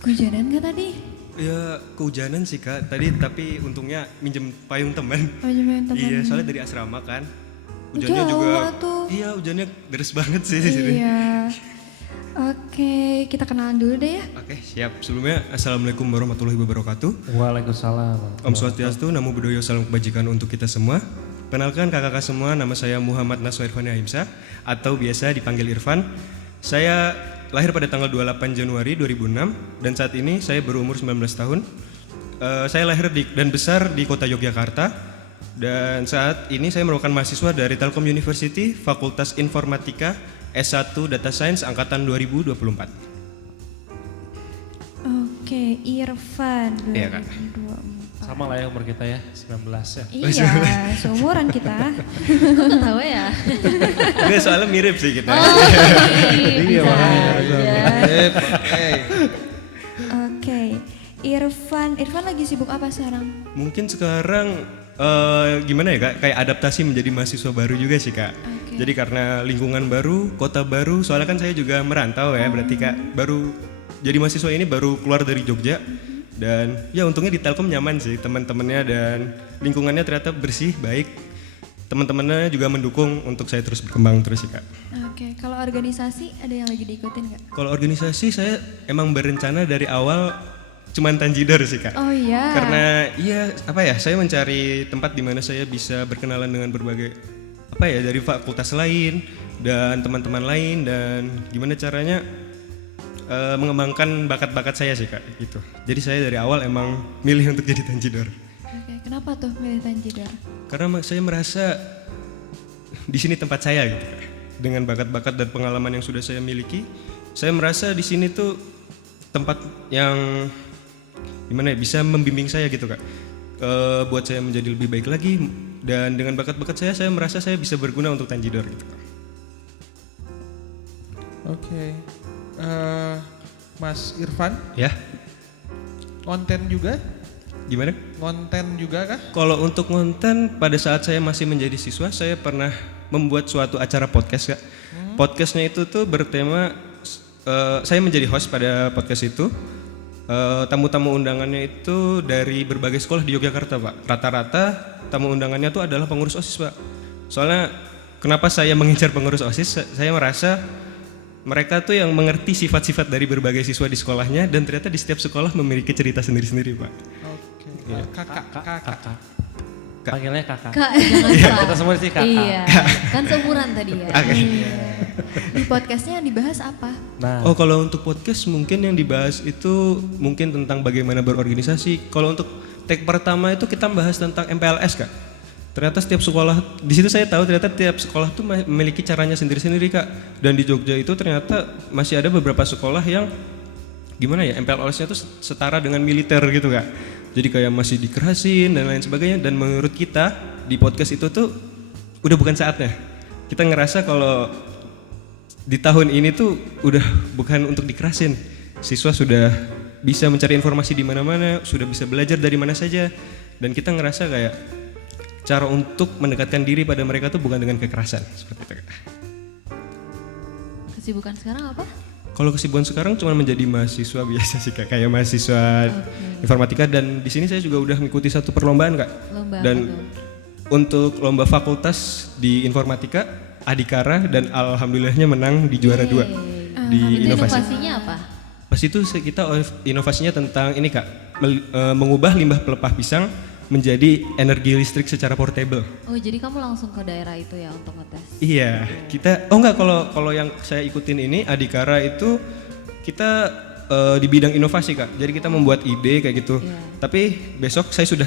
Kehujanan gak tadi? Ya kehujanan sih Kak tadi, tapi untungnya minjem payung teman. Oh, cuma teman. Iya, soalnya dari asrama kan. Hujannya Jauh juga. tuh. Iya, hujannya deras banget sih di sini. Iya. Oke, kita kenalan dulu deh ya. Oke, siap. Sebelumnya Assalamualaikum warahmatullahi wabarakatuh. Waalaikumsalam. Om Swastiastu, Namo Buddhaya, salam kebajikan untuk kita semua. Kenalkan kakak-kakak semua, nama saya Muhammad Naswa Irfan Ahimsa atau biasa dipanggil Irfan. Saya lahir pada tanggal 28 Januari 2006 dan saat ini saya berumur 19 tahun. Saya lahir dan besar di kota Yogyakarta dan saat ini saya merupakan mahasiswa dari Telkom University Fakultas Informatika S1 Data Science angkatan 2024. Oke, Irfan. Iya, Kak. 2024. Sama lah ya umur kita ya, 19 ya. Iya, seumuran kita. Kok ketawa ya? Ini soalnya mirip sih kita. Iya makanya. Oke, Irfan lagi sibuk apa sekarang? Mungkin sekarang gimana ya Kak, kayak adaptasi menjadi mahasiswa baru juga sih Kak. Oke. Jadi karena lingkungan baru, kota baru, soalnya kan saya juga merantau ya, berarti Kak baru jadi mahasiswa ini baru keluar dari Jogja. Dan ya untungnya di Telkom nyaman sih, teman-temannya dan lingkungannya ternyata bersih, baik. Teman-temannya juga mendukung untuk saya terus berkembang terus sih Kak. Oke, kalau organisasi ada yang lagi diikutin nggak? Kalau organisasi saya emang berencana dari awal cuman Tanjidor sih Kak. Oh iya. Karena iya apa ya, saya mencari tempat di mana saya bisa berkenalan dengan berbagai apa ya dari fakultas lain dan teman-teman lain dan gimana caranya mengembangkan bakat-bakat saya sih Kak gitu. Jadi saya dari awal emang milih untuk jadi Tanjidor. Oke, kenapa tuh milih Tanjidor? Karena saya merasa di sini tempat saya gitu Kak. Dengan bakat-bakat dan pengalaman yang sudah saya miliki, saya merasa di sini tuh tempat yang gimana ya, bisa membimbing saya gitu Kak. Buat saya menjadi lebih baik lagi dan dengan bakat-bakat saya merasa saya bisa berguna untuk Tanjidor gitu Kak. Oke. Mas Irfan, Ya, konten juga? gimana? Konten juga kah? Kalau untuk konten pada saat saya masih menjadi siswa saya pernah membuat suatu acara podcast Kak. Podcastnya itu tuh bertema saya menjadi host pada podcast itu. Tamu-tamu undangannya itu dari berbagai sekolah di Yogyakarta Pak. Rata-rata tamu undangannya tuh adalah pengurus OSIS Pak. Soalnya kenapa saya mengincar pengurus OSIS? Saya merasa mereka tuh yang mengerti sifat-sifat dari berbagai siswa di sekolahnya dan ternyata di setiap sekolah memiliki cerita sendiri-sendiri Pak. Oke. Iya. Kakak. Kak. Panggilnya kakak. Kak, jangan salah. Kita semua sih kakak. Iya, kan seumuran tadi ya. Oke. Iya. Di podcastnya yang dibahas apa? Nah, Oh kalau untuk podcast mungkin yang dibahas itu mungkin tentang bagaimana berorganisasi. Kalau untuk tag pertama itu kita bahas tentang MPLS Kak. Ternyata setiap sekolah, di situ saya tahu ternyata tiap sekolah tuh memiliki caranya sendiri-sendiri Kak. Dan di Jogja itu ternyata masih ada beberapa sekolah yang gimana ya, MPLS-nya tuh setara dengan militer gitu Kak. Jadi kayak masih dikerasin dan lain sebagainya. Dan menurut kita di podcast itu tuh udah bukan saatnya. Kita ngerasa kalau di tahun ini tuh udah bukan untuk dikerasin. Siswa sudah bisa mencari informasi di mana-mana, sudah bisa belajar dari mana saja. Dan kita ngerasa kayak cara untuk mendekatkan diri pada mereka tuh bukan dengan kekerasan seperti itu. Kesibukan sekarang apa? Kalau kesibukan sekarang cuma menjadi mahasiswa biasa sih Kak, kayak mahasiswa informatika dan di sini saya juga udah mengikuti satu perlombaan Kak. Lomba Dan apa tuh? untuk lomba fakultas di informatika Adhikara dan alhamdulillahnya menang di juara 2 di Itu inovasi. inovasinya apa? Pas itu kita inovasinya tentang ini Kak, mengubah limbah pelepah pisang menjadi energi listrik secara portable. Oh, jadi kamu langsung ke daerah itu ya untuk ngetes? Iya, kita enggak kalau yang saya ikutin ini Adhikara itu kita di bidang inovasi Kak. Jadi kita membuat ide kayak gitu. Iya. Tapi besok saya sudah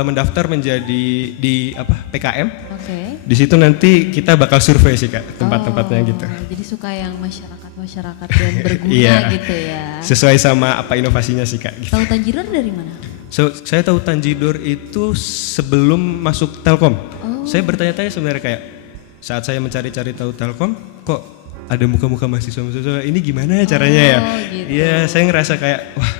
mendaftar menjadi di PKM. Oke. Di situ nanti kita bakal survei sih Kak tempat-tempatnya gitu. Jadi suka yang masyarakat dan berguna Iya. gitu ya. Sesuai sama apa inovasinya sih Kak. Gitu. Tahu Tanjidor dari mana? Saya tahu Tanjidor itu sebelum masuk Telkom. Saya bertanya-tanya sebenarnya kayak saat saya mencari-cari tahu Telkom, kok ada muka-muka mahasiswa-mahasiswa ini gimana caranya ya? gitu. Iya, saya ngerasa kayak wah.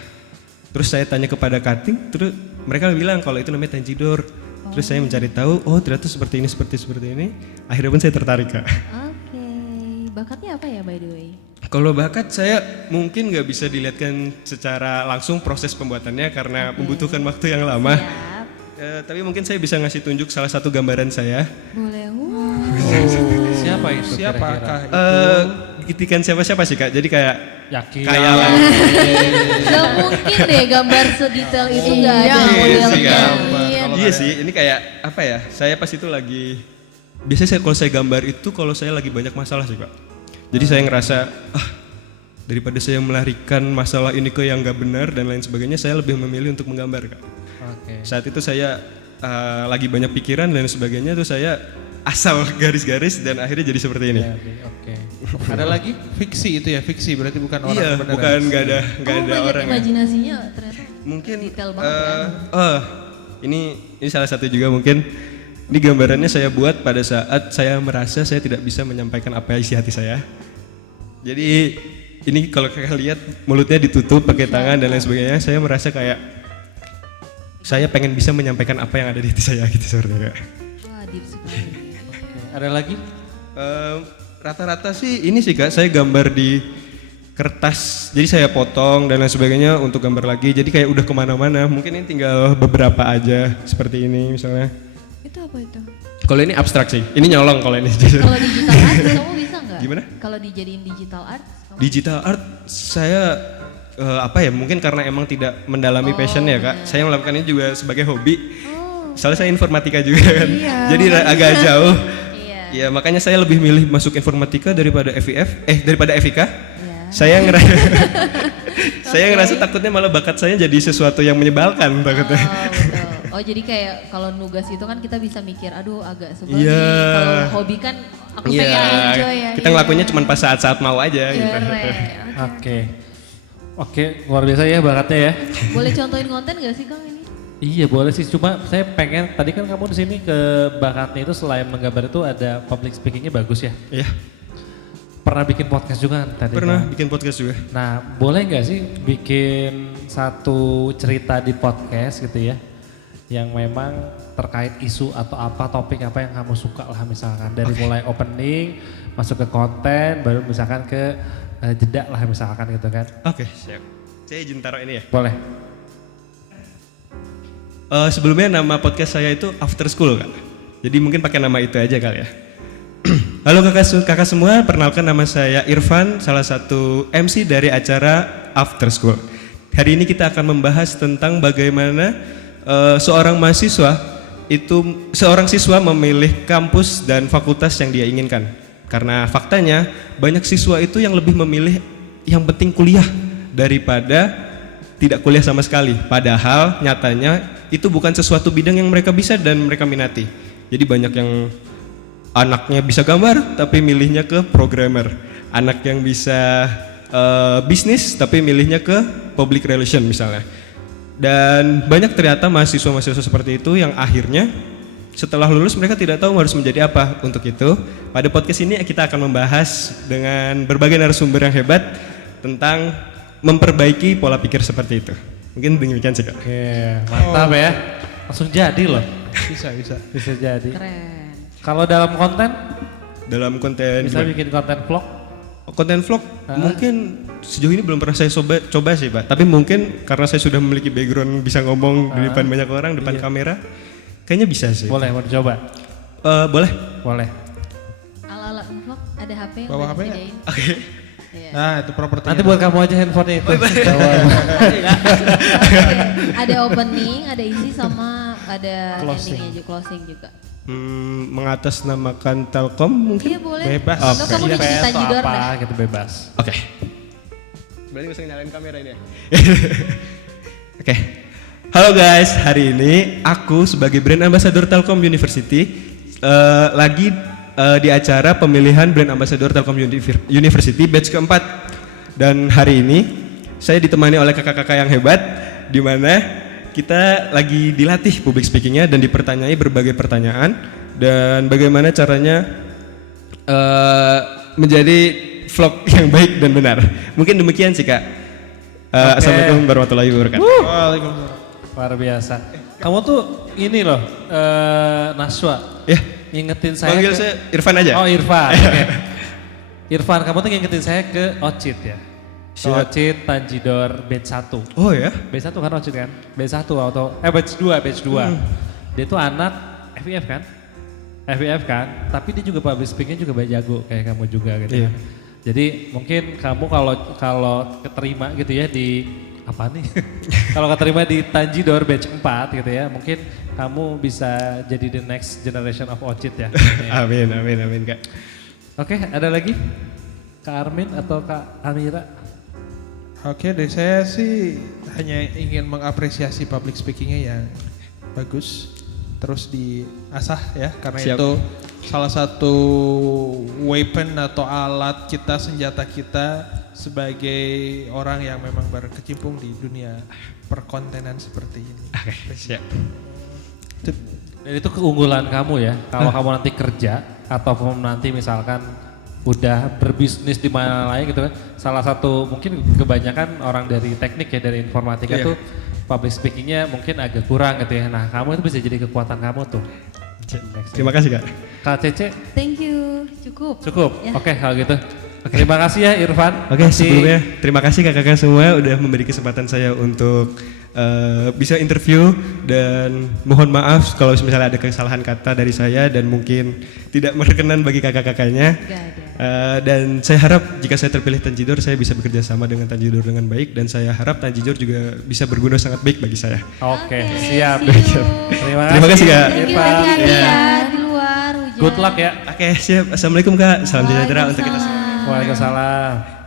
Terus saya tanya kepada cutting, terus mereka bilang kalau itu namanya Tanjidor. Terus saya mencari tahu, oh ternyata seperti ini. Akhirnya pun saya tertarik Kak. Oke. Bakatnya apa ya by the way? Kalau bakat saya mungkin nggak bisa dilihatkan secara langsung proses pembuatannya karena membutuhkan waktu yang lama. Siap. Tapi mungkin saya bisa ngasih tunjuk salah satu gambaran saya. Boleh. Siapa itu Siapakah kira-kira? itu? Gitikan siapa-siapa sih Kak, jadi kayak Yakin. kayak lah. Gak mungkin deh gambar sedetail itu gak ada Iya modelnya. sih, Kak. Iya. Iya sih, ini kayak apa ya? Saya pas itu lagi biasanya kalau saya gambar itu kalau saya lagi banyak masalah sih Kak. Jadi saya ngerasa daripada saya melarikan masalah ini ke yang gak benar dan lain sebagainya, saya lebih memilih untuk menggambar Kak. Oke. Saat itu saya lagi banyak pikiran dan sebagainya tuh saya asal garis-garis dan akhirnya jadi seperti ini. Oke. Ada lagi fiksi itu ya, fiksi berarti bukan orang Iya, beneran. bukan nggak ada Banyak orang ya. imajinasinya ternyata. Mungkin Detail banget ya. ini salah satu juga mungkin ini gambarannya saya buat pada saat saya merasa saya tidak bisa menyampaikan apa isi hati saya. Jadi ini kalau kalian lihat mulutnya ditutup pakai tangan dan lain sebagainya, saya merasa kayak saya pengen bisa menyampaikan apa yang ada di hati saya gitu sebenarnya. Wah, deep sekali. Ada lagi? Rata-rata sih ini sih Kak, saya gambar di kertas, jadi saya potong dan lain sebagainya untuk gambar lagi, jadi kayak udah kemana-mana, mungkin ini tinggal beberapa aja seperti ini misalnya. Itu apa itu? Kalau ini abstrak sih, ini nyolong kalau ini. Kalau digital art kamu bisa nggak? Gimana? Kalau dijadiin digital art? Kamu... Digital art saya mungkin karena emang tidak mendalami passion ya Kak, saya melakukan ini juga sebagai hobi. Soalnya saya informatika juga kan, jadi agak jauh. Ya makanya saya lebih milih masuk informatika daripada daripada FIK. Saya ngerasa saya ngerasa takutnya malah bakat saya jadi sesuatu yang menyebalkan takutnya. Betul. Oh jadi kayak kalau nugas itu kan kita bisa mikir, aduh agak sebel nih. Iya. Kalau hobi kan aku pengen enjoy ya. Kita ngelakuinnya cuma pas saat-saat mau aja gitu. Oke, luar biasa ya bakatnya ya. Boleh contohin konten gak sih Kang ini? Iya boleh sih, cuma saya pengen, tadi kan kamu di sini ke bakatnya itu selain menggambar itu ada public speakingnya bagus ya? Iya. Pernah bikin podcast juga kan tadi? Pernah kan? bikin podcast juga. Nah boleh nggak sih bikin satu cerita di podcast gitu ya? Yang memang terkait isu atau apa, topik apa yang kamu suka lah misalkan. Dari mulai opening, masuk ke konten, baru misalkan ke jeda lah misalkan gitu kan. Oke, siap. Saya izin taruh ini ya. Boleh. Sebelumnya nama podcast saya itu After School Kak. Jadi mungkin pakai nama itu aja kali ya. Halo kakak semua, perkenalkan nama saya Irfan, salah satu MC dari acara After School. Hari ini kita akan membahas tentang bagaimana seorang siswa memilih kampus dan fakultas yang dia inginkan. Karena faktanya banyak siswa itu yang lebih memilih yang penting kuliah daripada tidak kuliah sama sekali. Padahal nyatanya itu bukan sesuatu bidang yang mereka bisa dan mereka minati. Jadi banyak yang anaknya bisa gambar tapi milihnya ke programmer. Anak yang bisa bisnis tapi milihnya ke public relation misalnya. Dan banyak ternyata mahasiswa-mahasiswa seperti itu yang akhirnya setelah lulus mereka tidak tahu harus menjadi apa. Untuk itu pada podcast ini kita akan membahas dengan berbagai narasumber yang hebat tentang memperbaiki pola pikir seperti itu. Mungkin demikian sih Kak. Oke, mantap ya. Langsung jadi loh. Bisa. jadi. Keren. Kalau dalam konten, Dalam konten bisa bikin konten vlog. konten vlog mungkin sejauh ini belum pernah saya coba sih Pak. Tapi mungkin karena saya sudah memiliki background bisa ngomong di depan banyak orang, depan kamera, kayaknya bisa sih. Boleh, mau dicoba? Boleh. Boleh. Ala-ala vlog ada HP yang Bawa udah HP nggak? disediain. Oke. Iya. Nah itu properti. Nanti buat kamu aja handphonenya itu. Oke. Ada opening, ada isi sama ada Closing. endingnya juga, closing juga. Mengatasnamakan Telkom mungkin. Iya boleh. Bebas. Atau kamu Iya, dicerita atau judor apa dah. gitu bebas. Oke. Berarti bisa nyalain kamera ini ya. Oke. Halo guys, hari ini aku sebagai brand ambassador Telkom University lagi di acara pemilihan brand ambassador Telkom University batch keempat. Dan hari ini saya ditemani oleh kakak-kakak yang hebat, di mana kita lagi dilatih public speakingnya dan dipertanyai berbagai pertanyaan dan bagaimana caranya menjadi vlog yang baik dan benar. Mungkin demikian sih Kak. Assalamualaikum warahmatullahi wabarakatuh. Waalaikumsalam. Luar biasa. Kamu tuh ini loh, Naswa. Ya, Ngingetin saya. panggil saya Irfan aja. Oh Irfan. Oke. Irfan, kamu tuh ngingetin saya ke Ocit ya. Ke Siap. Ocit Tanjidor batch 1. Oh ya? Batch 1 kan Ocit kan? Batch 1 atau batch 2. Dia tuh anak FIF kan? FIF kan? Tapi dia juga public speaking juga banyak jago kayak kamu juga gitu. Iya. Jadi mungkin kamu kalau keterima gitu ya di apa nih? Kalau keterima di Tanjidor batch 4 gitu ya, mungkin kamu bisa jadi the next generation of Ocit ya. Amin, Kak. Oke, ada lagi? Kak Armin atau Kak Amira? Oke, dari saya sih hanya ingin mengapresiasi public speakingnya yang bagus, terus diasah ya, karena Siap. itu salah satu weapon atau alat kita, senjata kita sebagai orang yang memang berkecimpung di dunia perkontenan seperti ini. Oke, siap. Dan itu keunggulan kamu ya, kalau kamu nanti kerja ataupun nanti misalkan udah berbisnis di mana lain gitu kan. Salah satu mungkin kebanyakan orang dari teknik ya, dari informatika Iya. tuh public speakingnya mungkin agak kurang gitu ya. Nah kamu itu bisa jadi kekuatan kamu tuh. Terima kasih Kak. Kak Cece Thank you, cukup. cukup? Ya. Oke kalau gitu. Terima kasih ya Irfan. Oke, Nanti- sebelumnya terima kasih kakak-kakak semua udah memberi kesempatan saya untuk bisa interview, dan mohon maaf kalau misalnya ada kesalahan kata dari saya dan mungkin tidak berkenan bagi kakak-kakaknya. Gak ada. Dan saya harap jika saya terpilih Tanjidor, saya bisa bekerja sama dengan Tanjidor dengan baik, dan saya harap Tanjidor juga bisa berguna sangat baik bagi saya. Oke, Oke, siap. see you. Terima kasih, Kak. Thank you, Irfan. hati-hati Ya. ya di luar hujan. Good luck ya. Oke, siap. Assalamualaikum Kak. Salam sejahtera untuk kita semua. Waalaikumsalam.